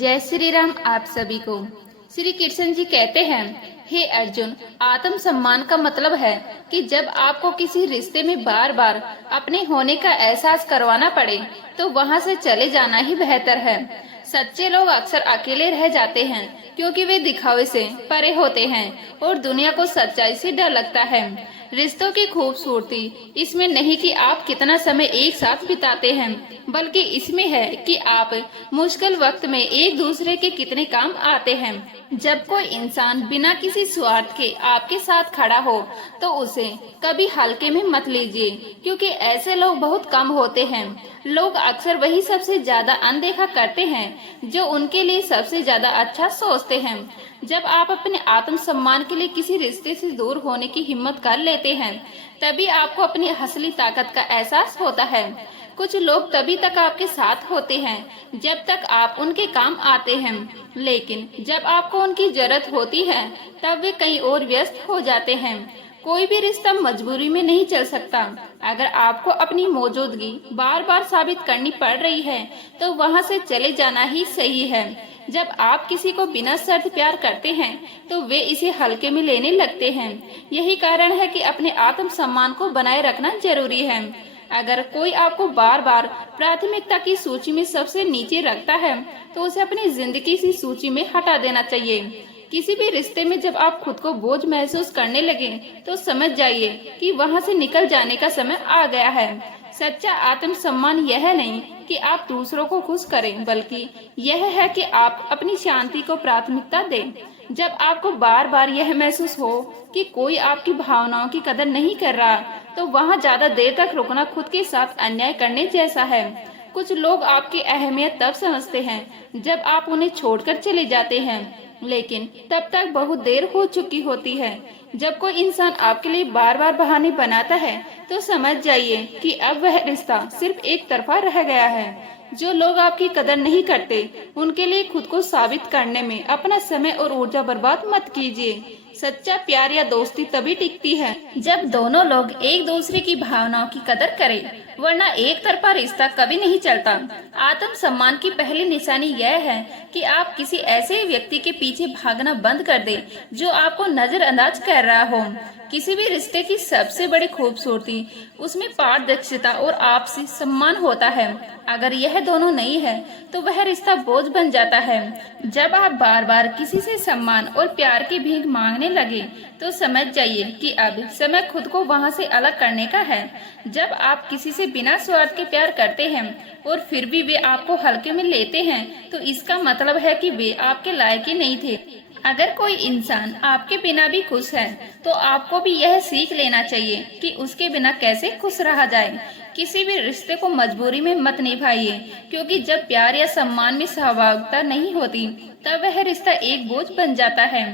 जय श्री राम। आप सभी को श्री कृष्ण जी कहते हैं, हे अर्जुन, आत्म सम्मान का मतलब है कि जब आपको किसी रिश्ते में बार बार अपने होने का एहसास करवाना पड़े तो वहां से चले जाना ही बेहतर है। सच्चे लोग अक्सर अकेले रह जाते हैं क्योंकि वे दिखावे से परे होते हैं और दुनिया को सच्चाई से डर लगता है। रिश्तों की खूबसूरती इसमें नहीं कि आप कितना समय एक साथ बिताते हैं, बल्कि इसमें है कि आप मुश्किल वक्त में एक दूसरे के कितने काम आते हैं। जब कोई इंसान बिना किसी स्वार्थ के आपके साथ खड़ा हो तो उसे कभी हल्के में मत लीजिए, क्योंकि ऐसे लोग बहुत कम होते हैं। लोग अक्सर वही सबसे ज्यादा अनदेखा करते हैं जो उनके लिए सबसे ज्यादा अच्छा सोचते हैं। जब आप अपने आत्म सम्मान के लिए किसी रिश्ते से दूर होने की हिम्मत कर लेते हैं, तभी आपको अपनी असली ताकत का एहसास होता है। कुछ लोग तभी तक आपके साथ होते हैं जब तक आप उनके काम आते हैं, लेकिन जब आपको उनकी जरूरत होती है तब वे कहीं और व्यस्त हो जाते हैं। कोई भी रिश्ता मजबूरी में नहीं चल सकता। अगर आपको अपनी मौजूदगी बार बार साबित करनी पड़ रही है तो वहां से चले जाना ही सही है। जब आप किसी को बिना शर्त प्यार करते हैं तो वे इसे हल्के में लेने लगते हैं। यही कारण है कि अपने आत्म सम्मान को बनाए रखना जरूरी है। अगर कोई आपको बार बार प्राथमिकता की सूची में सबसे नीचे रखता है तो उसे अपनी जिंदगी की सूची में हटा देना चाहिए। किसी भी रिश्ते में जब आप खुद को बोझ महसूस करने लगे तो समझ जाइए कि वहां से निकल जाने का समय आ गया है। सच्चा आत्म सम्मान यह नहीं कि आप दूसरों को खुश करें, बल्कि यह है कि आप अपनी शांति को प्राथमिकता दें। जब आपको बार बार यह महसूस हो कि कोई आपकी भावनाओं की कदर नहीं कर रहा, तो वहां ज्यादा देर तक रुकना खुद के साथ अन्याय करने जैसा है। कुछ लोग आपकी अहमियत तब समझते हैं जब आप उन्हें छोड़कर चले जाते हैं, लेकिन तब तक बहुत देर हो चुकी होती है। जब कोई इंसान आपके लिए बार बार बहाने बनाता है तो समझ जाइए कि अब वह रिश्ता सिर्फ एक तरफा रह गया है। जो लोग आपकी कदर नहीं करते, उनके लिए खुद को साबित करने में अपना समय और ऊर्जा बर्बाद मत कीजिए। सच्चा प्यार या दोस्ती तभी टिकती है जब दोनों लोग एक दूसरे की भावनाओं की कदर करें, वरना एक तरफा रिश्ता कभी नहीं चलता। आत्म सम्मान की पहली निशानी यह है कि आप किसी ऐसे व्यक्ति के पीछे भागना बंद कर दें जो आपको नजरअंदाज कर रहा हो। किसी भी रिश्ते की सबसे बड़ी खूबसूरती उसमें पारदर्शिता और आपसी सम्मान होता है। अगर यह दोनों नहीं है तो वह रिश्ता बोझ बन जाता है। जब आप बार बार किसी से सम्मान और प्यार की भीख मांगने लगे तो समझ जाइए कि अब समय खुद को वहां से अलग करने का है। जब आप किसी से बिना स्वार्थ के प्यार करते हैं और फिर भी वे आपको हल्के में लेते हैं तो इसका मतलब है कि वे आपके लायक ही नहीं थे। अगर कोई इंसान आपके बिना भी खुश है तो आपको भी यह सीख लेना चाहिए कि उसके बिना कैसे खुश रहा जाए। किसी भी रिश्ते को मजबूरी में मत निभाइए, क्योंकि जब प्यार या सम्मान में सहभागिता नहीं होती तब वह रिश्ता एक बोझ बन जाता है।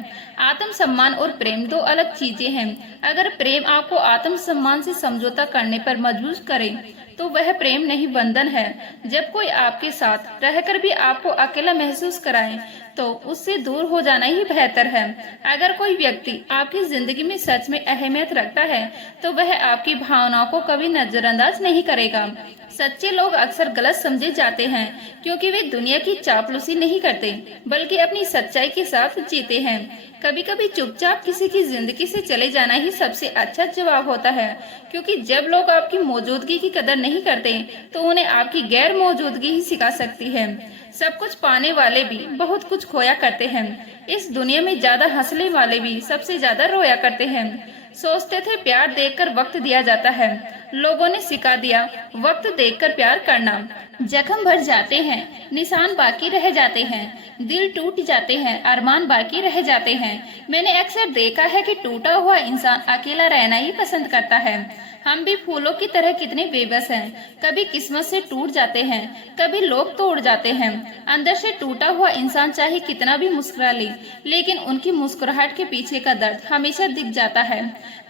आत्म सम्मान और प्रेम दो अलग चीजें हैं। अगर प्रेम आपको आत्म सम्मान से समझौता करने पर मजबूर करे तो वह प्रेम नहीं, बंधन है। जब कोई आपके साथ रहकर भी आपको अकेला महसूस कराए तो उससे दूर हो जाना ही बेहतर है। अगर कोई व्यक्ति आपकी जिंदगी में सच में अहमियत रखता है तो वह आपकी भावनाओं को कभी नजरअंदाज नहीं करेगा। सच्चे लोग अक्सर गलत समझे जाते हैं क्योंकि वे दुनिया की चापलूसी नहीं करते, बल्कि अपनी सच्चाई के साथ जीते हैं। कभी कभी चुपचाप किसी की जिंदगी से चले जाना ही सबसे अच्छा जवाब होता है, क्योंकि जब लोग आपकी मौजूदगी की कदर नहीं करते तो उन्हें आपकी गैर मौजूदगी ही सिखा सकती है। सब कुछ पाने वाले भी बहुत कुछ खोया करते हैं। इस दुनिया में ज्यादा हंसने वाले भी सबसे ज्यादा रोया करते हैं। सोचते थे प्यार देखकर वक्त दिया जाता है, लोगों ने सिखा दिया वक्त देखकर प्यार करना। जख्म भर जाते हैं, निशान बाकी रह जाते हैं, दिल टूट जाते हैं, अरमान बाकी रह जाते हैं। मैंने अक्सर देखा है कि टूटा हुआ इंसान अकेला रहना ही पसंद करता है। हम भी फूलों की तरह कितने बेबस हैं, कभी किस्मत से टूट जाते हैं, कभी लोग तोड़ जाते हैं। अंदर से टूटा हुआ इंसान चाहे कितना भी मुस्कुरा ले, लेकिन उनकी मुस्कुराहट के पीछे का दर्द हमेशा दिख जाता है।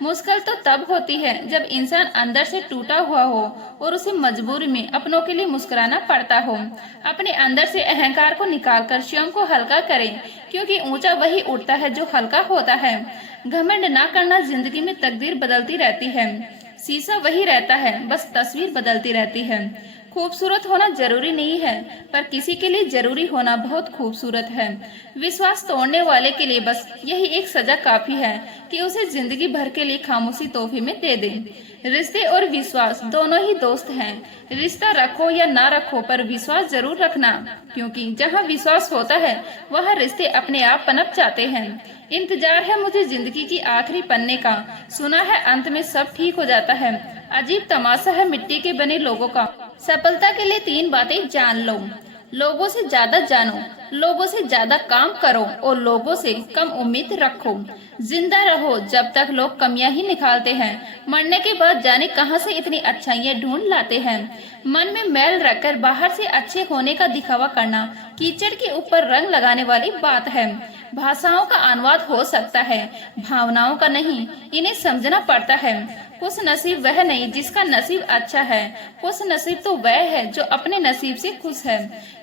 मुश्किल तो तब होती है जब इंसान अंदर से टूटा हुआ हो और उसे मजबूरी में अपनों के लिए मुस्कुराना पड़ता हो। अपने अंदर से अहंकार को निकालकर स्वयं को हल्का करें, क्योंकि ऊंचा वही उठता है जो हल्का होता है। घमंड ना करना, जिंदगी में तकदीर बदलती रहती है। शीशा वही रहता है, बस तस्वीर बदलती रहती है। खूबसूरत होना जरूरी नहीं है, पर किसी के लिए जरूरी होना बहुत खूबसूरत है। विश्वास तोड़ने वाले के लिए बस यही एक सजा काफी है कि उसे जिंदगी भर के लिए खामोशी तोहफे में दे दे। रिश्ते और विश्वास दोनों ही दोस्त हैं। रिश्ता रखो या ना रखो, पर विश्वास जरूर रखना, क्योंकि जहाँ विश्वास होता है वहाँ रिश्ते अपने आप पनप जाते हैं। इंतजार है मुझे जिंदगी की आखिरी पन्ने का, सुना है अंत में सब ठीक हो जाता है। अजीब तमाशा है मिट्टी के बने लोगों का। सफलता के लिए 3 बातें जान लो। लोगों से ज्यादा जानो, लोगों से ज्यादा काम करो और लोगों से कम उम्मीद रखो। जिंदा रहो जब तक लोग कमियां ही निकालते हैं, मरने के बाद जाने कहां से इतनी अच्छाइयां ढूंढ लाते हैं। मन में मैल रखकर बाहर से अच्छे होने का दिखावा करना कीचड़ के ऊपर रंग लगाने वाली बात है। भाषाओं का अनुवाद हो सकता है, भावनाओं का नहीं। इन्हें समझना पड़ता है। खुश नसीब वह नहीं जिसका नसीब अच्छा है, खुश नसीब तो वह है जो अपने नसीब से खुश है।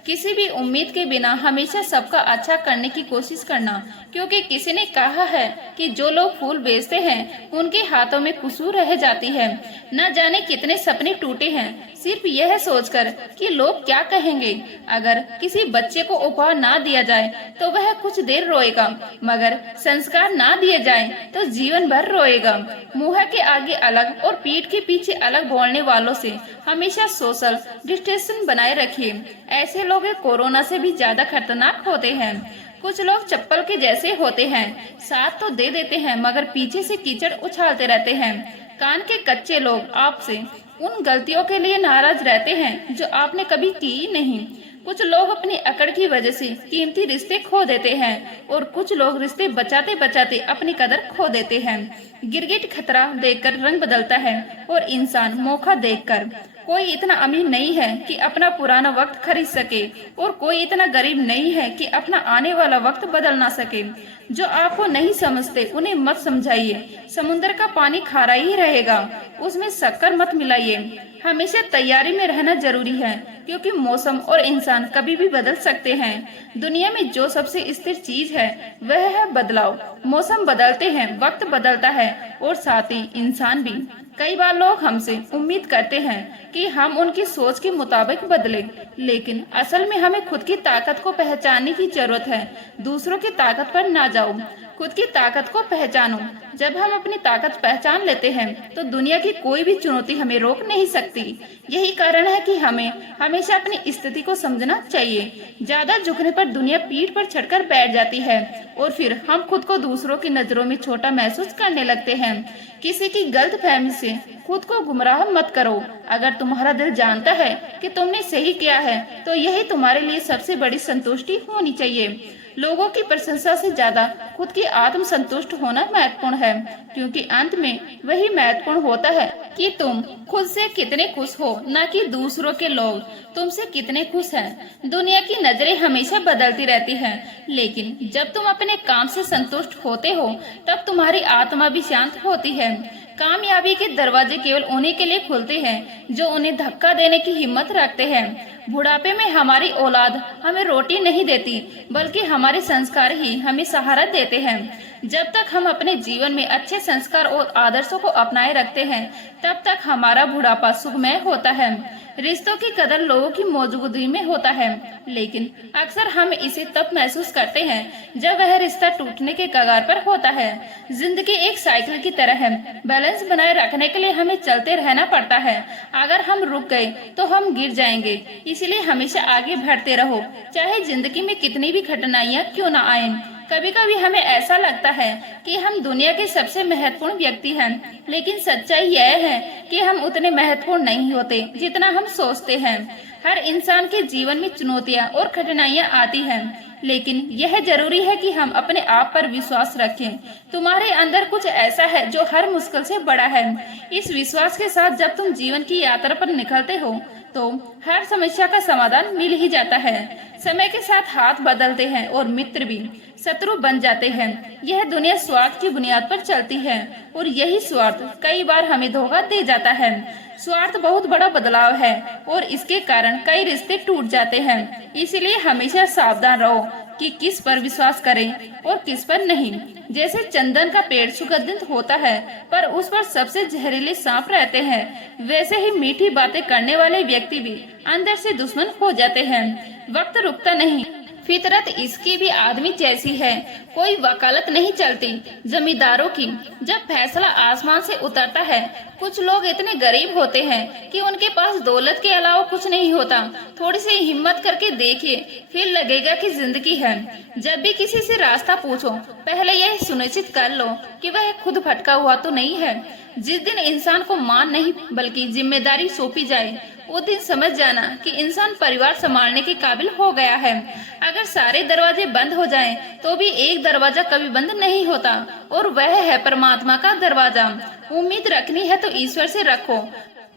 किसी भी उम्मीद के बिना हमेशा सबका अच्छा करने की कोशिश करना, क्योंकि किसी ने कहा है कि जो लोग फूल बेचते हैं उनके हाथों में खुशबू रह जाती है। न जाने कितने सपने टूटे हैं सिर्फ यह सोचकर कि लोग क्या कहेंगे। अगर किसी बच्चे को उपहार ना दिया जाए तो वह कुछ देर रोएगा, मगर संस्कार ना दिए जाए तो जीवन भर रोएगा। मुंह के आगे अलग और पीठ के पीछे अलग बोलने वालों से हमेशा सोशल डिस्टेंस बनाए रखिए। ऐसे लोग कोरोना से भी ज्यादा खतरनाक होते हैं। कुछ लोग चप्पल के जैसे होते हैं, साथ तो दे देते हैं मगर पीछे से कीचड़ उछालते रहते हैं। कान के कच्चे लोग आपसे उन गलतियों के लिए नाराज रहते हैं जो आपने कभी की नहीं। कुछ लोग अपनी अकड़ की वजह से कीमती रिश्ते खो देते हैं और कुछ लोग रिश्ते बचाते बचाते अपनी कदर खो देते हैं। गिरगिट खतरा देखकर रंग बदलता है और इंसान मौका देखकर। कोई इतना अमीर नहीं है कि अपना पुराना वक्त खरीद सके और कोई इतना गरीब नहीं है कि अपना आने वाला वक्त बदल ना सके। जो आपको नहीं समझते उन्हें मत समझाइए। समुद्र का पानी खारा ही रहेगा, उसमें शक्कर मत मिलाइए। हमेशा तैयारी में रहना जरूरी है, क्योंकि मौसम और इंसान कभी भी बदल सकते हैं। दुनिया में जो सबसे स्थिर चीज है वह है बदलाव। मौसम बदलते हैं, वक्त बदलता है और साथ ही इंसान भी। कई बार लोग हमसे उम्मीद करते हैं कि हम उनकी सोच के मुताबिक बदले, लेकिन असल में हमें खुद की ताकत को पहचानने की जरूरत है। दूसरों की ताकत पर ना जाओ, खुद की ताकत को पहचानो। जब हम अपनी ताकत पहचान लेते हैं तो दुनिया की कोई भी चुनौती हमें रोक नहीं सकती। यही कारण है कि हमें हमेशा अपनी स्थिति को समझना चाहिए। ज्यादा झुकने पर दुनिया पीठ पर चढ़कर बैठ जाती है और फिर हम खुद को दूसरों की नजरों में छोटा महसूस करने लगते हैं। किसी की गलतफहमी से खुद को गुमराह मत करो। अगर तुम्हारा दिल जानता है कि तुमने सही किया है तो यही तुम्हारे लिए सबसे बड़ी संतुष्टि होनी चाहिए। लोगों की प्रशंसा से ज्यादा खुद की आत्म संतुष्ट होना महत्वपूर्ण है, क्योंकि अंत में वही महत्वपूर्ण होता है कि तुम खुद से कितने खुश हो, न कि दूसरों के लोग तुमसे कितने खुश हैं। दुनिया की नजरें हमेशा बदलती रहती हैं, लेकिन जब तुम अपने काम से संतुष्ट होते हो तब तुम्हारी आत्मा भी शांत होती है। कामयाबी के दरवाजे केवल उन्हीं के लिए खुलते हैं जो उन्हें धक्का देने की हिम्मत रखते हैं। बुढ़ापे में हमारी औलाद हमें रोटी नहीं देती, बल्कि हमारे संस्कार ही हमें सहारा देते हैं। जब तक हम अपने जीवन में अच्छे संस्कार और आदर्शों को अपनाए रखते हैं, तब तक हमारा बुढ़ापा सुखमय होता है। रिश्तों की कदर लोगों की मौजूदगी में होता है, लेकिन अक्सर हम इसे तब महसूस करते हैं जब वह रिश्ता टूटने के कगार पर होता है। जिंदगी एक साइकिल की तरह है, बैलेंस बनाए रखने के लिए हमें चलते रहना पड़ता है। अगर हम रुक गए तो हम गिर जाएंगे, इसलिए हमेशा आगे बढ़ते रहो, चाहे जिंदगी में कितनी भी कठिनाइयाँ क्यों न आए। कभी कभी हमें ऐसा लगता है कि हम दुनिया के सबसे महत्वपूर्ण व्यक्ति हैं, लेकिन सच्चाई यह है कि हम उतने महत्वपूर्ण नहीं होते जितना हम सोचते हैं। हर इंसान के जीवन में चुनौतियां और कठिनाइयां आती हैं, लेकिन यह जरूरी है कि हम अपने आप पर विश्वास रखें। तुम्हारे अंदर कुछ ऐसा है जो हर मुश्किल से बड़ा है। इस विश्वास के साथ जब तुम जीवन की यात्रा पर निकलते हो तो हर समस्या का समाधान मिल ही जाता है। समय के साथ हाथ बदलते हैं और मित्र भी शत्रु बन जाते हैं। यह दुनिया स्वार्थ की बुनियाद पर चलती है और यही स्वार्थ कई बार हमें धोखा दे जाता है। स्वार्थ बहुत बड़ा बदलाव है और इसके कारण कई रिश्ते टूट जाते हैं। इसलिए हमेशा सावधान रहो कि किस पर विश्वास करें और किस पर नहीं। जैसे चंदन का पेड़ सुगंधित होता है पर उस पर सबसे जहरीले सांप रहते हैं, वैसे ही मीठी बातें करने वाले व्यक्ति भी अंदर से दुश्मन हो जाते हैं। वक्त रुकता नहीं, फितरत इसकी भी आदमी जैसी है, कोई वकालत नहीं चलती जमींदारों की। जब फैसला आसमान से उतरता है, कुछ लोग इतने गरीब होते हैं कि उनके पास दौलत के अलावा कुछ नहीं होता। थोड़ी सी हिम्मत करके देखिए, फिर लगेगा कि जिंदगी है। जब भी किसी से रास्ता पूछो, पहले यह सुनिश्चित कर लो कि वह खुद भटका हुआ तो नहीं है। जिस दिन इंसान को मान नहीं बल्कि जिम्मेदारी सौंपी जाए, वो दिन समझ जाना कि इंसान परिवार संभालने के काबिल हो गया है। अगर सारे दरवाजे बंद हो जाएं, तो भी एक दरवाजा कभी बंद नहीं होता, और वह है परमात्मा का दरवाजा। उम्मीद रखनी है तो ईश्वर से रखो।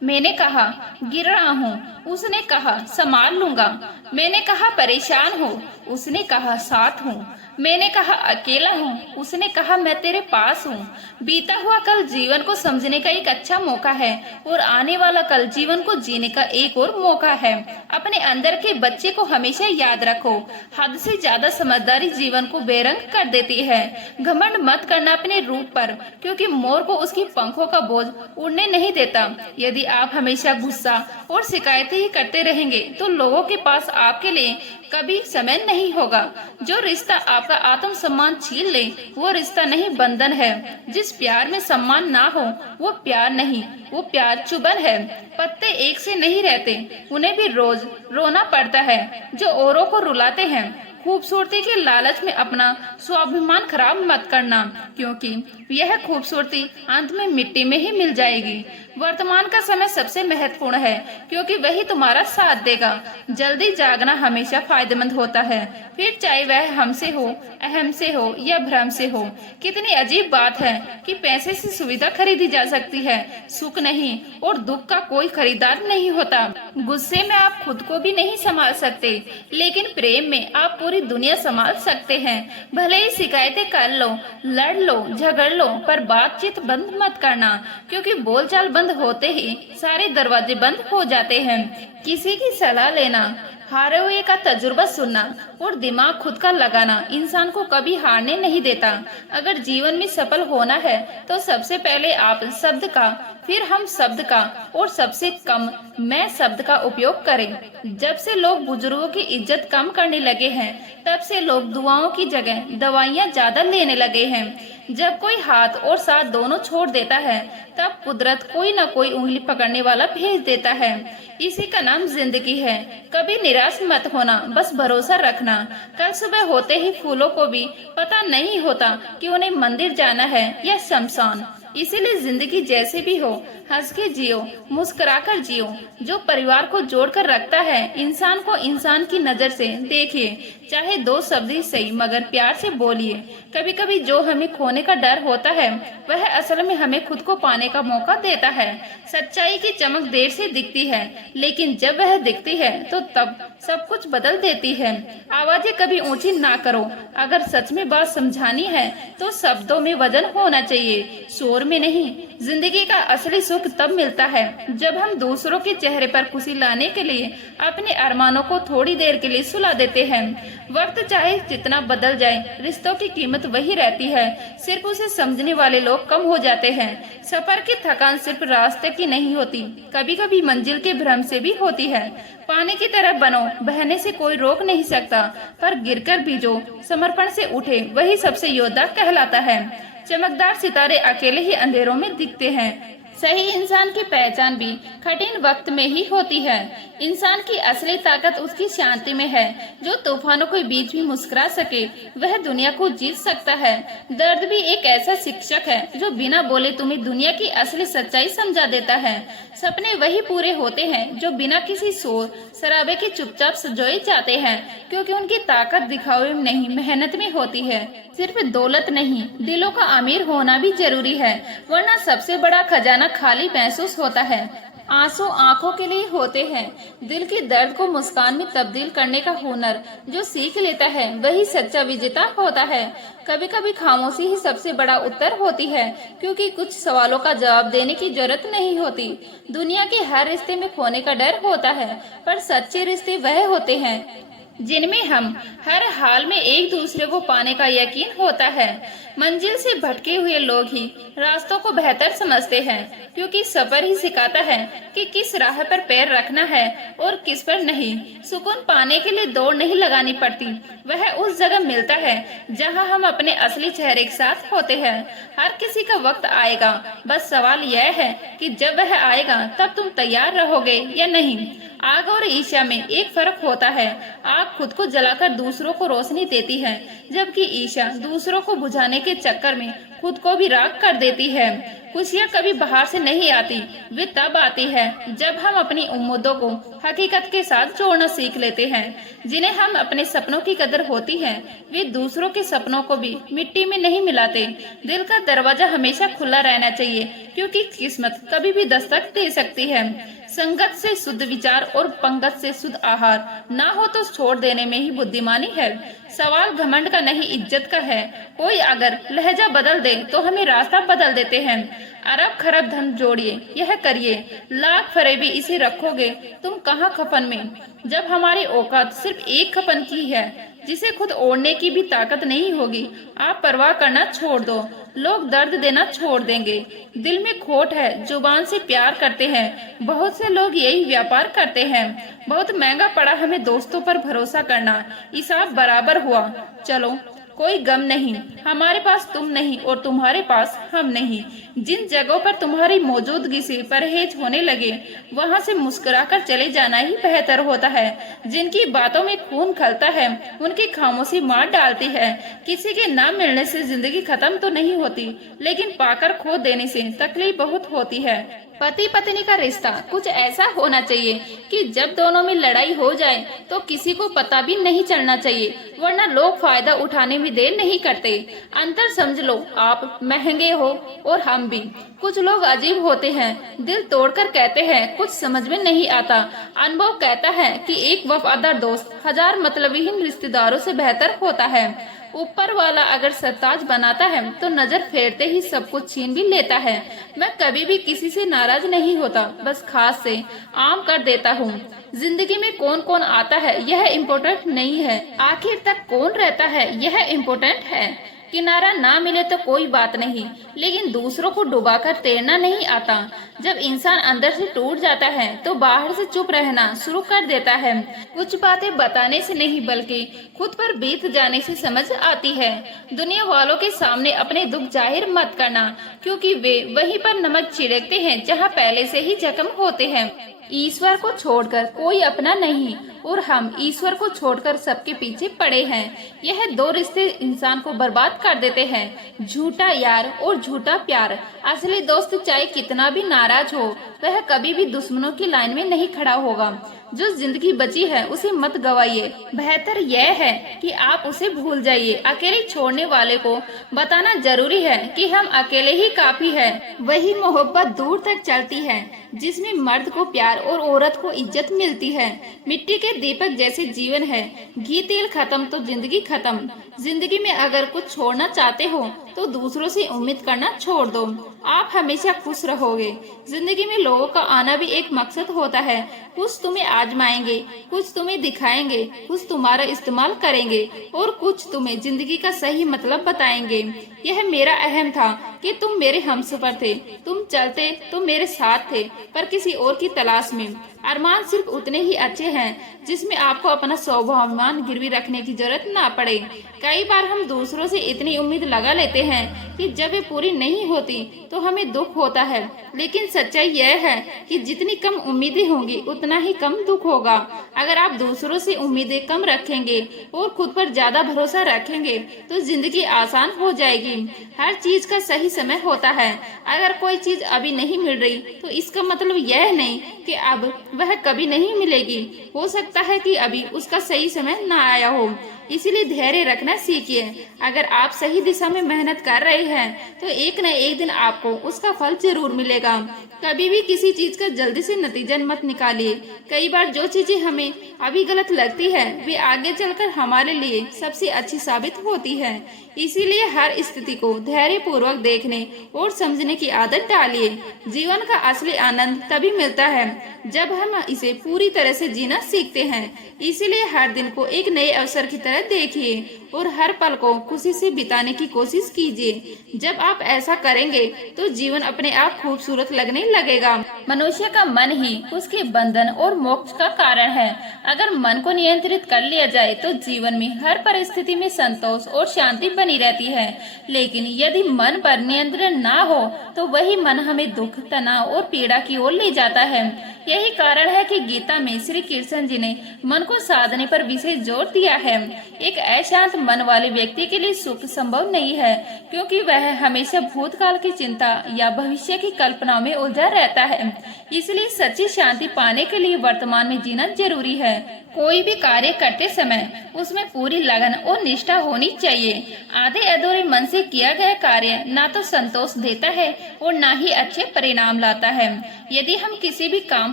मैंने कहा गिर रहा हूँ, उसने कहा संभाल लूंगा। मैंने कहा परेशान हो, उसने कहा साथ हूँ। मैंने कहा अकेला हूँ, उसने कहा मैं तेरे पास हूँ। बीता हुआ कल जीवन को समझने का एक अच्छा मौका है, और आने वाला कल जीवन को जीने का एक और मौका है। अपने अंदर के बच्चे को हमेशा याद रखो। हद से ज्यादा समझदारी जीवन को बेरंग कर देती है। घमंड मत करना अपने रूप पर, क्योंकि मोर को उसकी पंखों का बोझ उड़ने नहीं देता। यदि आप हमेशा गुस्सा और शिकायतें ही करते रहेंगे, तो लोगों के पास आपके लिए कभी समय नहीं होगा। जो रिश्ता आपका आत्म सम्मान छीन ले, वो रिश्ता नहीं बंधन है। जिस प्यार में सम्मान ना हो, वो प्यार नहीं, वो प्यार चुभन है। पत्ते एक से नहीं रहते, उन्हें भी रोज रोना पड़ता है। जो औरों को रुलाते हैं, खूबसूरती के लालच में अपना स्वाभिमान खराब मत करना, क्योंकि यह खूबसूरती अंत में मिट्टी में ही मिल जाएगी। वर्तमान का समय सबसे महत्वपूर्ण है, क्योंकि वही तुम्हारा साथ देगा। जल्दी जागना हमेशा फायदेमंद होता है, फिर चाहे वह हमसे हो, अहम से हो या भ्रम से हो। कितनी अजीब बात है कि पैसे से सुविधा खरीदी जा सकती है, सुख नहीं, और दुख का कोई खरीदार नहीं होता। गुस्से में आप खुद को भी नहीं संभाल सकते, लेकिन प्रेम में आप पूरी दुनिया संभाल सकते हैं। भले ही शिकायतें कर लो, लड़ लो, झगड़ लो, पर बातचीत बंद मत करना, क्योंकि बोलचाल बंद होते ही सारे दरवाजे बंद हो जाते हैं। किसी की सलाह लेना, हारे हुए का तजुर्बा सुनना और दिमाग खुद का लगाना इंसान को कभी हारने नहीं देता। अगर जीवन में सफल होना है, तो सबसे पहले आप शब्द का, फिर हम शब्द का, और सबसे कम मैं शब्द का उपयोग करें। जब से लोग बुजुर्गों की इज्जत कम करने लगे हैं, तब से लोग दुआओं की जगह दवाइयाँ ज्यादा लेने लगे हैं। जब कोई हाथ और साथ दोनों छोड़ देता है, तब कुदरत कोई न कोई उंगली पकड़ने वाला भेज देता है। इसी का नाम जिंदगी है। कभी निराश मत होना, बस भरोसा रखना। कल सुबह होते ही फूलों को भी पता नहीं होता कि उन्हें मंदिर जाना है या शमशान। इसीलिए जिंदगी जैसे भी हो, हंस के जियो, मुस्कुराकर जियो। जो परिवार को जोड़कर रखता है, इंसान को इंसान की नजर से देखिए। चाहे दो शब्द ही सही, मगर प्यार से बोलिए। कभी कभी जो हमें खोने का डर होता है, वह असल में हमें खुद को पाने का मौका देता है। सच्चाई की चमक देर से दिखती है, लेकिन जब वह दिखती है तो तब सब कुछ बदल देती है। आवाजें कभी ऊंची ना करो। अगर सच में बात समझानी है, तो शब्दों में वजन होना चाहिए, शोर में नहीं। जिंदगी का असली सुख तब मिलता है जब हम दूसरों के चेहरे पर खुशी लाने के लिए अपने अरमानों को थोड़ी देर के लिए सुला देते हैं। वक्त चाहे जितना बदल जाए, रिश्तों की कीमत वही रहती है, सिर्फ उसे समझने वाले लोग कम हो जाते हैं। सफर की थकान सिर्फ रास्ते की नहीं होती, कभी कभी मंजिल के भ्रम से भी होती है। पानी की तरह बनो, बहने से कोई रोक नहीं सकता, पर गिरकर भी जो समर्पण से उठे, वही सबसे योद्धा कहलाता है। चमकदार सितारे अकेले ही अंधेरों में दिखते हैं। सही इंसान की पहचान भी कठिन वक्त में ही होती है। इंसान की असली ताकत उसकी शांति में है। जो तूफानों के बीच भी मुस्कुरा सके, वह दुनिया को जीत सकता है। दर्द भी एक ऐसा शिक्षक है जो बिना बोले तुम्हें दुनिया की असली सच्चाई समझा देता है। सपने वही पूरे होते हैं जो बिना किसी शोर शराबे के चुपचाप सजोए जाते हैं, क्योंकि उनकी ताकत दिखावे में नहीं, मेहनत में होती है। सिर्फ दौलत नहीं, दिलों का अमीर होना भी जरूरी है, वरना सबसे बड़ा खजाना खाली महसूस होता है। आंसू आंखों के लिए होते हैं। दिल के दर्द को मुस्कान में तब्दील करने का हुनर जो सीख लेता है, वही सच्चा विजेता होता है। कभी कभी खामोशी ही सबसे बड़ा उत्तर होती है, क्योंकि कुछ सवालों का जवाब देने की जरूरत नहीं होती। दुनिया के हर रिश्ते में खोने का डर होता है, पर सच्चे रिश्ते वह होते हैं जिनमें हम हर हाल में एक दूसरे को पाने का यकीन होता है। मंजिल से भटके हुए लोग ही रास्तों को बेहतर समझते हैं, क्योंकि सफर ही सिखाता है कि किस राह पर पैर रखना है और किस पर नहीं। सुकून पाने के लिए दौड़ नहीं लगानी पड़ती, वह उस जगह मिलता है जहां हम अपने असली चेहरे के साथ होते हैं। हर किसी का वक्त आएगा, बस सवाल यह है कि जब वह आएगा तब तुम तैयार रहोगे या नहीं। आग और ईर्ष्या में एक फर्क होता है। आग खुद को जलाकर दूसरों को रोशनी देती है, जबकि ईर्ष्या दूसरों को बुझाने के चक्कर में खुद को भी राख कर देती है। खुशियाँ कभी बाहर से नहीं आती, वे तब आती है जब हम अपनी उम्मीदों को हकीकत के साथ जोड़ना सीख लेते हैं। जिन्हें हम अपने सपनों की कदर होती है, वे दूसरों के सपनों को भी मिट्टी में नहीं मिलाते। दिल का दरवाजा हमेशा खुला रहना चाहिए, क्योंकि किस्मत कभी भी दस्तक दे सकती है। संगत से शुद्ध विचार और पंगत से शुद्ध आहार ना हो तो छोड़ देने में ही बुद्धिमानी है। सवाल घमंड का नहीं, इज्जत का है। कोई अगर लहजा बदल दे तो हमें रास्ता बदल देते हैं। अरब खरब धन जोड़िए, यह करिए, लाख फरेबी इसे रखोगे तुम कहाँ खफन में। जब हमारी औकात सिर्फ एक खफन की है, जिसे खुद ओढ़ने की भी ताकत नहीं होगी, आप परवाह करना छोड़ दो। लोग दर्द देना छोड़ देंगे। दिल में खोट है, जुबान से प्यार करते हैं। बहुत से लोग यही व्यापार करते हैं। बहुत महंगा पड़ा हमें दोस्तों पर भरोसा करना। हिसाब बराबर हुआ, चलो कोई गम नहीं। हमारे पास तुम नहीं और तुम्हारे पास हम नहीं। जिन जगहों पर तुम्हारी मौजूदगी से परहेज होने लगे, वहां से मुस्कुराकर चले जाना ही बेहतर होता है। जिनकी बातों में खून खलता है, उनकी खामोशी मार डालती है। किसी के ना मिलने से जिंदगी खत्म तो नहीं होती, लेकिन पाकर खो देने से तकलीफ बहुत होती है। पति पत्नी का रिश्ता कुछ ऐसा होना चाहिए कि जब दोनों में लड़ाई हो जाए तो किसी को पता भी नहीं चलना चाहिए, वरना लोग फायदा उठाने में देर नहीं करते। अंतर समझ लो, आप महंगे हो और हम भी। कुछ लोग अजीब होते हैं, दिल तोड़कर कहते हैं कुछ समझ में नहीं आता। अनुभव कहता है कि एक वफादार दोस्त हजार मतलबहीन रिश्तेदारों से बेहतर होता है। ऊपर वाला अगर सरताज बनाता है तो नजर फेरते ही सब कुछ छीन भी लेता है। मैं कभी भी किसी से नाराज नहीं होता, बस खास से आम कर देता हूँ। जिंदगी में कौन कौन आता है यह इम्पोर्टेंट नहीं है, आखिर तक कौन रहता है यह इम्पोर्टेंट है। किनारा ना मिले तो कोई बात नहीं, लेकिन दूसरों को डुबाकर तैरना नहीं आता। जब इंसान अंदर से टूट जाता है तो बाहर से चुप रहना शुरू कर देता है। कुछ बातें बताने से नहीं, बल्कि खुद पर बीत जाने से समझ आती है। दुनिया वालों के सामने अपने दुख जाहिर मत करना, क्योंकि वे वहीं पर नमक छिड़कते हैं जहां पहले से ही जख्म होते हैं। ईश्वर को छोड़कर कोई अपना नहीं, और हम ईश्वर को छोड़कर सबके पीछे पड़े हैं। यह दो रिश्ते इंसान को बर्बाद कर देते हैं, झूठा यार और झूठा प्यार। असली दोस्त चाहे कितना भी नाराज हो, वह कभी भी दुश्मनों की लाइन में नहीं खड़ा होगा। जो जिंदगी बची है उसे मत गवाइए, बेहतर यह है कि आप उसे भूल जाइए। अकेले छोड़ने वाले को बताना जरूरी है कि हम अकेले ही काफी है। वही मोहब्बत दूर तक चलती है जिसमें मर्द को प्यार और औरत को इज्जत मिलती है। मिट्टी के दीपक जैसे जीवन है, घी तेल खत्म तो जिंदगी खत्म। जिंदगी में अगर कुछ छोड़ना चाहते हो तो दूसरों से उम्मीद करना छोड़ दो, आप हमेशा खुश रहोगे। जिंदगी में लोगों का आना भी एक मकसद होता है। कुछ तुम्हें आजमाएंगे, कुछ तुम्हें दिखाएंगे, कुछ तुम्हारा इस्तेमाल करेंगे और कुछ तुम्हें जिंदगी का सही मतलब बताएंगे। यह मेरा अहम था कि तुम मेरे हमसफर थे, तुम चलते तो मेरे साथ थे, पर किसी और की तलाश में। अरमान सिर्फ उतने ही अच्छे हैं जिसमें आपको अपना स्वाभिमान गिरवी रखने की जरूरत ना पड़े। कई बार हम दूसरों से इतनी उम्मीद लगा लेते हैं कि जब वे पूरी नहीं होती तो हमें दुख होता है, लेकिन सच्चाई यह है कि जितनी कम उम्मीदें होंगी उतना ही कम दुख होगा। अगर आप दूसरों से उम्मीदें कम रखेंगे और खुद पर ज्यादा भरोसा रखेंगे तो जिंदगी आसान हो जाएगी। हर चीज का सही समय होता है। अगर कोई चीज अभी नहीं मिल रही तो इसका मतलब यह नहीं कि अब वह कभी नहीं मिलेगी। हो सकता है कि अभी उसका सही समय न आया हो। इसीलिए धैर्य रखना सीखिए। अगर आप सही दिशा में मेहनत कर रहे हैं तो एक न एक दिन आपको उसका फल जरूर मिलेगा। कभी भी किसी चीज का जल्दी से नतीजा मत निकालिए। कई बार जो चीजें हमें अभी गलत लगती है वे आगे चलकर हमारे लिए सबसे अच्छी साबित होती है। इसीलिए हर स्थिति को धैर्य पूर्वक देखने और समझने की आदत डालिए। जीवन का असली आनंद तभी मिलता है जब हम इसे पूरी तरह से जीना सीखते हैं। इसीलिए हर दिन को एक नए अवसर की तरह देखिए और हर पल को खुशी से बिताने की कोशिश कीजिए। जब आप ऐसा करेंगे तो जीवन अपने आप खूबसूरत लगने लगेगा। मनुष्य का मन ही उसके बंधन और मोक्ष का कारण है। अगर मन को नियंत्रित कर लिया जाए तो जीवन में हर परिस्थिति में संतोष और शांति बनी रहती है। लेकिन यदि मन पर नियंत्रण ना हो तो वही मन हमें दुख, तनाव और पीड़ा की ओर ले जाता है। यही कारण है कि गीता में श्री कृष्ण जी ने मन को साधने पर विशेष जोर दिया है। एक अशांत मन वाले व्यक्ति के लिए सुख संभव नहीं है, क्योंकि वह हमेशा भूतकाल की चिंता या भविष्य की कल्पना में उलझा रहता है। इसलिए सच्ची शांति पाने के लिए वर्तमान में जीना जरूरी है। कोई भी कार्य करते समय उसमें पूरी लगन और निष्ठा होनी चाहिए। आधे अधूरे मन से किया गया कार्य ना तो संतोष देता है और ना ही अच्छे परिणाम लाता है। यदि हम किसी भी काम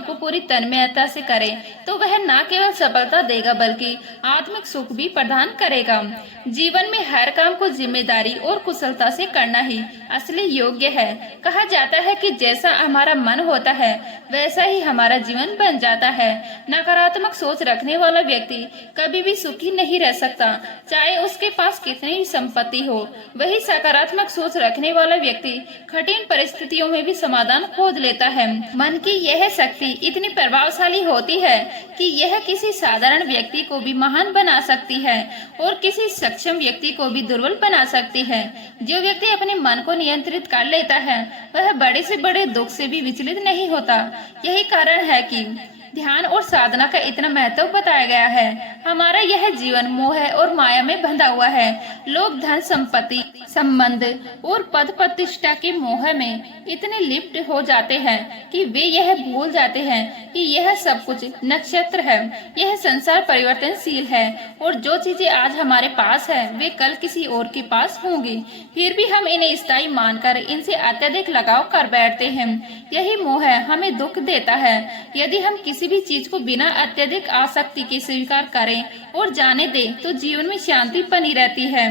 को पूरी तन्मयता से करें तो वह न केवल सफलता देगा बल्कि आत्मिक सुख भी प्रदान करेगा। जीवन में हर काम को जिम्मेदारी और कुशलता से करना ही असली योग्य है। कहा जाता है कि जैसा हमारा मन होता है वैसा ही हमारा जीवन बन जाता है। नकारात्मक सोच रखने वाला व्यक्ति कभी भी सुखी नहीं रह सकता, चाहे उसके पास कितनी भी संपत्ति हो। वही सकारात्मक सोच रखने वाला व्यक्ति कठिन परिस्थितियों में भी समाधान खोज लेता है। मन की यह शक्ति इतनी प्रभावशाली होती है कि यह किसी साधारण व्यक्ति को भी महान बना सकती है और किसी सक्षम व्यक्ति को भी दुर्बल बना सकती है। जो व्यक्ति अपने मन को नियंत्रित कर लेता है वह बड़े से बड़े दुख से भी विचलित नहीं होता। यही कारण है कि ध्यान और साधना का इतना महत्व बताया गया है। हमारा यह जीवन मोह और माया में बंधा हुआ है। लोग धन, संपत्ति, संबंध और पद प्रतिष्ठा के मोह में इतने लिप्त हो जाते हैं कि वे यह भूल जाते हैं कि यह सब कुछ नक्षत्र है। यह संसार परिवर्तनशील है और जो चीजें आज हमारे पास है वे कल किसी और के पास होंगी। फिर भी हम इन्हें स्थायी मानकर इनसे अत्यधिक लगाव कर बैठते हैं। यही मोह हमें दुख देता है। यदि हम किसी भी चीज को बिना अत्यधिक आसक्ति के स्वीकार करें और जाने दें तो जीवन में शांति बनी रहती है।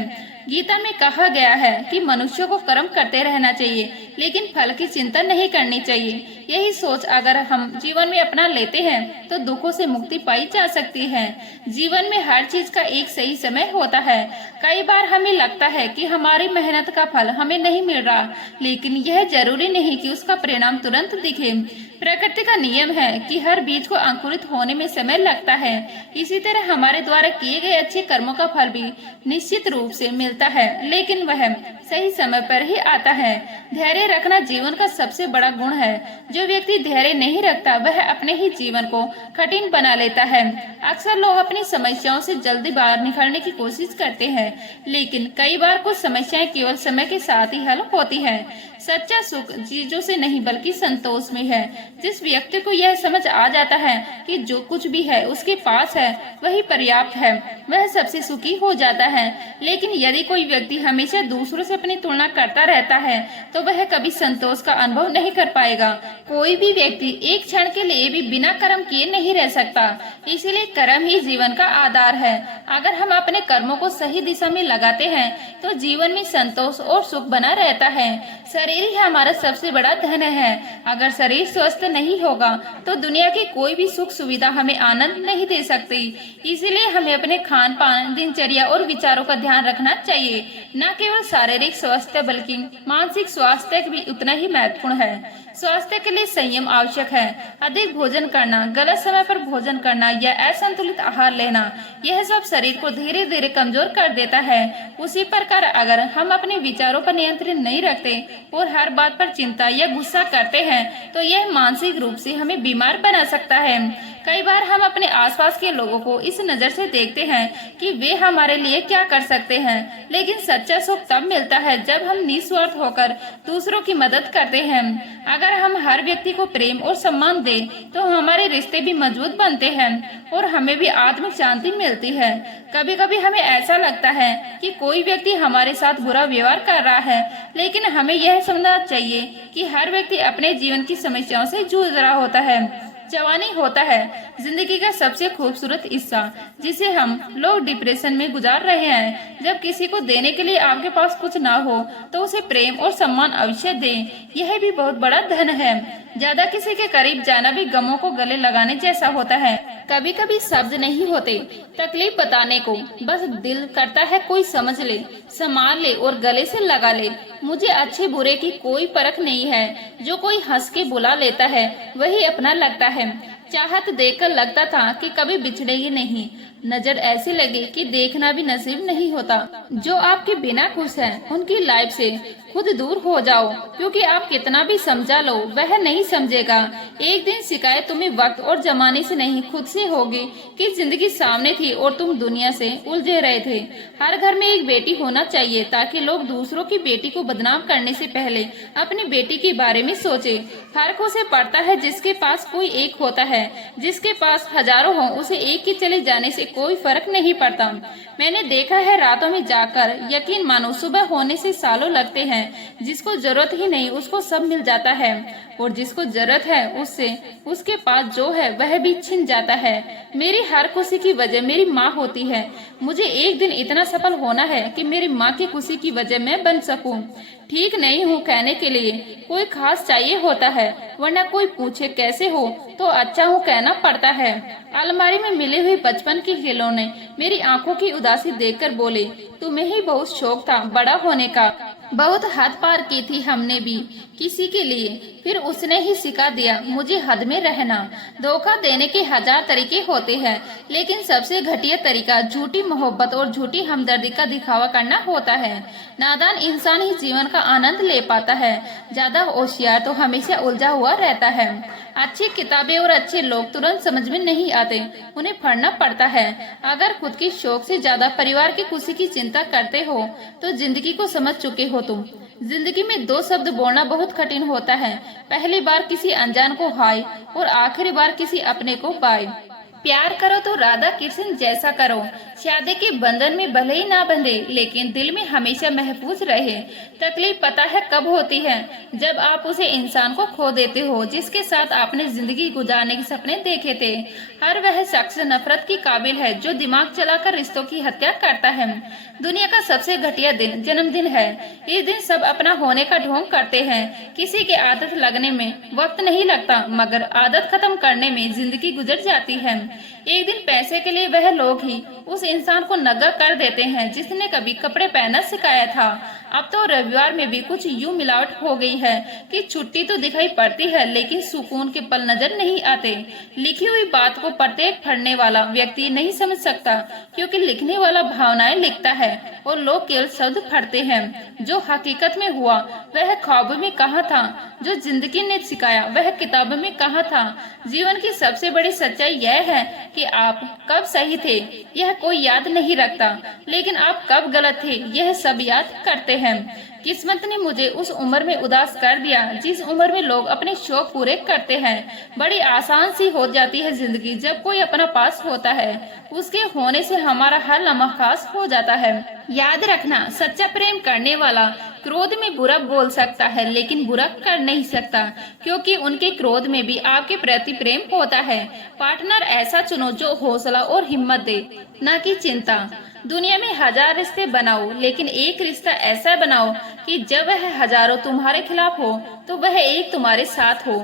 गीता में कहा गया है कि मनुष्य को कर्म करते रहना चाहिए लेकिन फल की चिंता नहीं करनी चाहिए। यही सोच अगर हम जीवन में अपना लेते हैं तो दुखों से मुक्ति पाई जा सकती है। जीवन में हर चीज का एक सही समय होता है। कई बार हमें लगता है कि हमारी मेहनत का फल हमें नहीं मिल रहा, लेकिन यह जरूरी नहीं कि उसका परिणाम तुरंत दिखे। प्रकृति का नियम है कि हर बीज को अंकुरित होने में समय लगता है। इसी तरह हमारे द्वारा किए गए अच्छे कर्मों का फल भी निश्चित रूप से मिलता है, लेकिन वह सही समय पर ही आता है। धैर्य रखना जीवन का सबसे बड़ा गुण है। जो व्यक्ति धैर्य नहीं रखता वह अपने ही जीवन को कठिन बना लेता है। अक्सर लोग अपनी समस्याओं से जल्दी बाहर निकलने की कोशिश करते हैं, लेकिन कई बार कुछ समस्याएं केवल समय के साथ ही हल होती है। सच्चा सुख चीजों से नहीं बल्कि संतोष में है। जिस व्यक्ति को यह समझ आ जाता है कि जो कुछ भी है उसके पास है वही पर्याप्त है, वह सबसे सुखी हो जाता है। लेकिन यदि कोई व्यक्ति हमेशा दूसरों से अपनी तुलना करता रहता है तो वह कभी संतोष का अनुभव नहीं कर पाएगा। कोई भी व्यक्ति एक क्षण के लिए भी बिना कर्म किए नहीं रह सकता, इसीलिए कर्म ही जीवन का आधार है। अगर हम अपने कर्मों को सही दिशा में लगाते हैं तो जीवन में संतोष और सुख बना रहता है। शरीर ही हमारा सबसे बड़ा धन है। अगर शरीर स्वस्थ नहीं होगा तो दुनिया की कोई भी सुख सुविधा हमें आनंद नहीं दे सकती। इसीलिए हमें अपने खान पान, दिनचर्या और विचारों का ध्यान रखना चाहिए। न केवल शारीरिक स्वास्थ्य बल्कि मानसिक स्वास्थ्य भी उतना ही महत्वपूर्ण है। स्वास्थ्य के लिए संयम आवश्यक है। अधिक भोजन करना, गलत समय पर भोजन करना या असंतुलित आहार लेना, यह सब शरीर को धीरे धीरे कमजोर कर देता है। उसी प्रकार अगर हम अपने विचारों पर नियंत्रण नहीं रखते और हर बात पर चिंता या गुस्सा करते हैं तो यह मानसिक रूप से हमें बीमार बना सकता है। कई बार हम अपने आसपास के लोगों को इस नजर से देखते हैं कि वे हमारे लिए क्या कर सकते हैं, लेकिन सच्चा सुख तब मिलता है जब हम निस्वार्थ होकर दूसरों की मदद करते हैं। अगर हम हर व्यक्ति को प्रेम और सम्मान दें, तो हमारे रिश्ते भी मजबूत बनते हैं और हमें भी आत्मिक शांति मिलती है। कभी कभी हमें ऐसा लगता है कि कोई व्यक्ति हमारे साथ बुरा व्यवहार कर रहा है, लेकिन हमें यह समझना चाहिए कि हर व्यक्ति अपने जीवन की समस्याओं से जूझ रहा होता है। जवानी होता है जिंदगी का सबसे खूबसूरत हिस्सा, जिसे हम लोग डिप्रेशन में गुजार रहे हैं। जब किसी को देने के लिए आपके पास कुछ ना हो, तो उसे प्रेम और सम्मान अवश्य दें। यह भी बहुत बड़ा धन है। ज्यादा किसी के करीब जाना भी गमों को गले लगाने जैसा होता है। कभी कभी शब्द नहीं होते तकलीफ बताने को, बस दिल करता है कोई समझ ले, संभाल ले और गले से लगा ले। मुझे अच्छे बुरे की कोई परख नहीं है। जो कोई हंस के बुला लेता है वही अपना लगता है। चाहत देखकर लगता था कि कभी बिछड़ेगी नहीं, नजर ऐसी लगी कि देखना भी नसीब नहीं होता। जो आपके बिना खुश है उनकी लाइफ से खुद दूर हो जाओ, क्योंकि आप कितना भी समझा लो वह नहीं समझेगा। एक दिन शिकायत तुम्हें वक्त और जमाने से नहीं खुद से होगी कि जिंदगी सामने थी और तुम दुनिया से उलझे रहे थे। हर घर में एक बेटी होना चाहिए ताकि लोग दूसरों की बेटी को बदनाम करने से पहले अपनी बेटी के बारे में सोचे। फर्क उसे पड़ता है जिसके पास कोई एक होता है, जिसके पास हजारों हो उसे एक के चले जाने से कोई फर्क नहीं पड़ता। मैंने देखा है रातों में जाकर, यकीन मानो सुबह होने से सालों लगते हैं। जिसको जरूरत ही नहीं उसको सब मिल जाता है, और जिसको जरूरत है उससे उसके पास जो है वह भी छिन जाता है। मेरी हर खुशी की वजह मेरी माँ होती है। मुझे एक दिन इतना सफल होना है कि मेरी माँ की खुशी की वजह मैं बन सकूं। ठीक नहीं हूँ कहने के लिए कोई खास चाहिए होता है, वरना कोई पूछे कैसे हो तो अच्छा हूँ कहना पड़ता है। अलमारी में मिले हुए बचपन के खिलौने मेरी आंखों की उदासी देखकर बोले, तुम्हें ही बहुत शौक था बड़ा होने का। बहुत हद पार की थी हमने भी किसी के लिए, फिर उसने ही सिखा दिया मुझे हद में रहना। धोखा देने के हजार तरीके होते हैं, लेकिन सबसे घटिया तरीका झूठी मोहब्बत और झूठी हमदर्दी का दिखावा करना होता है। नादान इंसान ही जीवन का आनंद ले पाता है, ज्यादा होशियार तो हमेशा उलझा हुआ रहता है। अच्छी किताबें और अच्छे लोग तुरंत समझ में नहीं आते, उन्हें पढ़ना पड़ता है। अगर खुद की शौक से ज्यादा परिवार की खुशी की चिंता करते हो तो जिंदगी को समझ चुके हो तुम। जिंदगी में दो शब्द बोलना बहुत कठिन होता है, पहली बार किसी अनजान को हाय और आखिरी बार किसी अपने को बाय। प्यार करो तो राधा कृष्ण जैसा करो, शादी के बंधन में भले ही ना बंधे लेकिन दिल में हमेशा महफूज रहे। तकलीफ पता है कब होती है, जब आप उसे इंसान को खो देते हो जिसके साथ आपने जिंदगी गुजारने के सपने देखे थे। हर वह शख्स नफरत की काबिल है जो दिमाग चलाकर रिश्तों की हत्या करता है। दुनिया का सबसे घटिया दिन जन्मदिन है। इस दिन सब अपना होने का ढोंग करते हैं। किसी के आदत लगने में वक्त नहीं लगता, मगर आदत खत्म करने में जिंदगी गुजर जाती है। एक दिन पैसे के लिए वह लोग ही उस इंसान को नंगा कर देते हैं जिसने कभी कपड़े पहनना सिखाया था। अब तो रविवार में भी कुछ यूं मिलावट हो गई है कि छुट्टी तो दिखाई पड़ती है लेकिन सुकून के पल नजर नहीं आते। लिखी हुई बात को प्रत्येक पढ़ने वाला व्यक्ति नहीं समझ सकता, क्योंकि लिखने वाला भावनाएं लिखता है और लोग केवल शब्द पढ़ते हैं। जो हकीकत में हुआ वह ख्वाब में कहाँ था, जो जिंदगी ने सिखाया वह किताबों में कहाँ था। जीवन की सबसे बड़ी सच्चाई यह है कि आप कब सही थे यह कोई याद नहीं रखता, लेकिन आप कब गलत थे यह सब याद करते हैं। किस्मत ने मुझे उस उम्र में उदास कर दिया जिस उम्र में लोग अपने शौक पूरे करते हैं। बड़ी आसान सी हो जाती है जिंदगी जब कोई अपना पास होता है। उसके होने से हमारा हर लम्हा खास हो जाता है। याद रखना, सच्चा प्रेम करने वाला क्रोध में बुरा बोल सकता है लेकिन बुरा कर नहीं सकता, क्योंकि उनके क्रोध में भी आपके प्रति प्रेम होता है। पार्टनर ऐसा चुनो जो हौसला और हिम्मत दे, न कि चिंता। दुनिया में हजार रिश्ते बनाओ लेकिन एक रिश्ता ऐसा बनाओ कि जब वह हजारों तुम्हारे खिलाफ हो तो वह एक तुम्हारे साथ हो।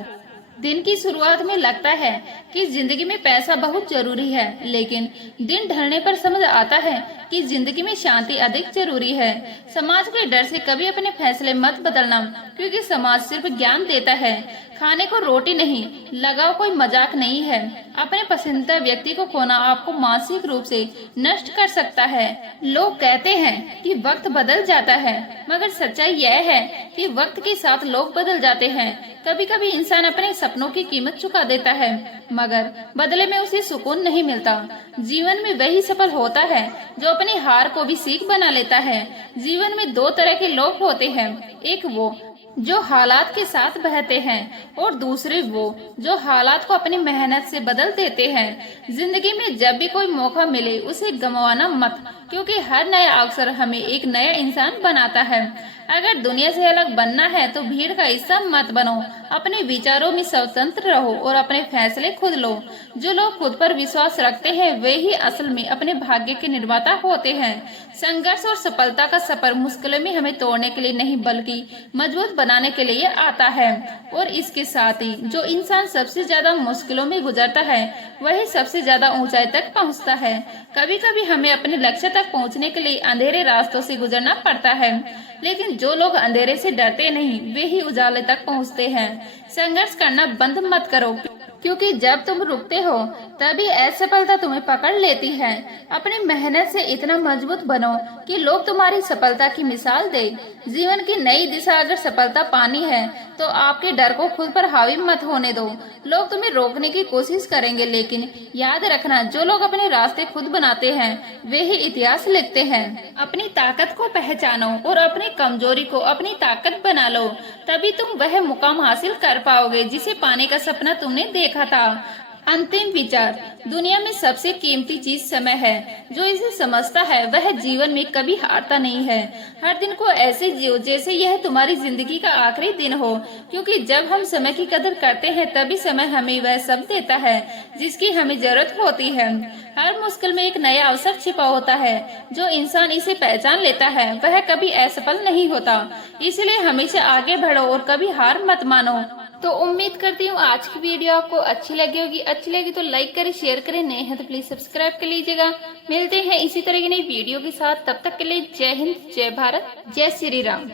दिन की शुरुआत में लगता है कि जिंदगी में पैसा बहुत जरूरी है, लेकिन दिन ढलने पर समझ आता है कि जिंदगी में शांति अधिक जरूरी है। समाज के डर से कभी अपने फैसले मत बदलना, क्योंकि समाज सिर्फ ज्ञान देता है, खाने को रोटी नहीं। लगाव कोई मजाक नहीं है। अपने पसंदीदा व्यक्ति को खोना आपको मानसिक रूप से नष्ट कर सकता है। लोग कहते हैं कि वक्त बदल जाता है, मगर सच्चाई यह है कि वक्त के साथ लोग बदल जाते हैं। कभी कभी इंसान अपने सपनों की कीमत चुका देता है, मगर बदले में उसे सुकून नहीं मिलता। जीवन में वही सफल होता है जो अपनी हार को भी सीख बना लेता है। जीवन में दो तरह के लोग होते हैं, एक वो जो हालात के साथ बहते हैं और दूसरे वो जो हालात को अपनी मेहनत से बदल देते हैं। जिंदगी में जब भी कोई मौका मिले उसे गंवाना मत, क्योंकि हर नया अवसर हमें एक नया इंसान बनाता है। अगर दुनिया से अलग बनना है तो भीड़ का हिस्सा मत बनो। अपने विचारों में स्वतंत्र रहो और अपने फैसले खुद लो। जो लोग खुद पर विश्वास रखते हैं वे ही असल में अपने भाग्य के निर्माता होते हैं। संघर्ष और सफलता का सफर मुश्किलों में हमें तोड़ने के लिए नहीं बल्कि मजबूत बनाने के लिए आता है। और इसके साथ ही जो इंसान सबसे ज्यादा मुश्किलों में गुजरता है वही सबसे ज्यादा ऊंचाई तक पहुंचता है। कभी कभी हमें अपने लक्ष्य तक पहुंचने के लिए अंधेरे रास्तों से गुजरना पड़ता है, लेकिन जो लोग अंधेरे से डरते नहीं वे ही उजाले तक पहुंचते हैं। संघर्ष करना बंद मत करो, क्योंकि जब तुम रुकते हो तभी असफलता तुम्हें पकड़ लेती है। अपनी मेहनत से इतना मजबूत बनो कि लोग तुम्हारी सफलता की मिसाल दे। जीवन की नई दिशा अगर सफलता पानी है तो आपके डर को खुद पर हावी मत होने दो। लोग तुम्हें रोकने की कोशिश करेंगे, लेकिन याद रखना जो लोग अपने रास्ते खुद बनाते हैं वे ही इतिहास लिखते हैं। अपनी ताकत को पहचानो और अपनी कमजोरी को अपनी ताकत बना लो, तभी तुम वह मुकाम हासिल कर पाओगे जिसे पाने का सपना तुमने देखा था। अंतिम विचार, दुनिया में सबसे कीमती चीज समय है। जो इसे समझता है वह जीवन में कभी हारता नहीं है। हर दिन को ऐसे जियो जैसे यह तुम्हारी जिंदगी का आखिरी दिन हो, क्योंकि जब हम समय की कदर करते हैं तभी समय हमें वह सब देता है जिसकी हमें जरूरत होती है। हर मुश्किल में एक नया अवसर छिपा होता है। जो इंसान इसे पहचान लेता है वह कभी असफल नहीं होता। इसलिए हमेशा आगे बढ़ो और कभी हार मत मानो। तो उम्मीद करती हूँ आज की वीडियो आपको अच्छी लगी होगी। अच्छी लगी तो लाइक करें, शेयर करें, नए हैं तो प्लीज सब्सक्राइब कर लीजिएगा। मिलते हैं इसी तरह की नई वीडियो के साथ, तब तक के लिए जय हिंद, जय भारत, जय श्री राम।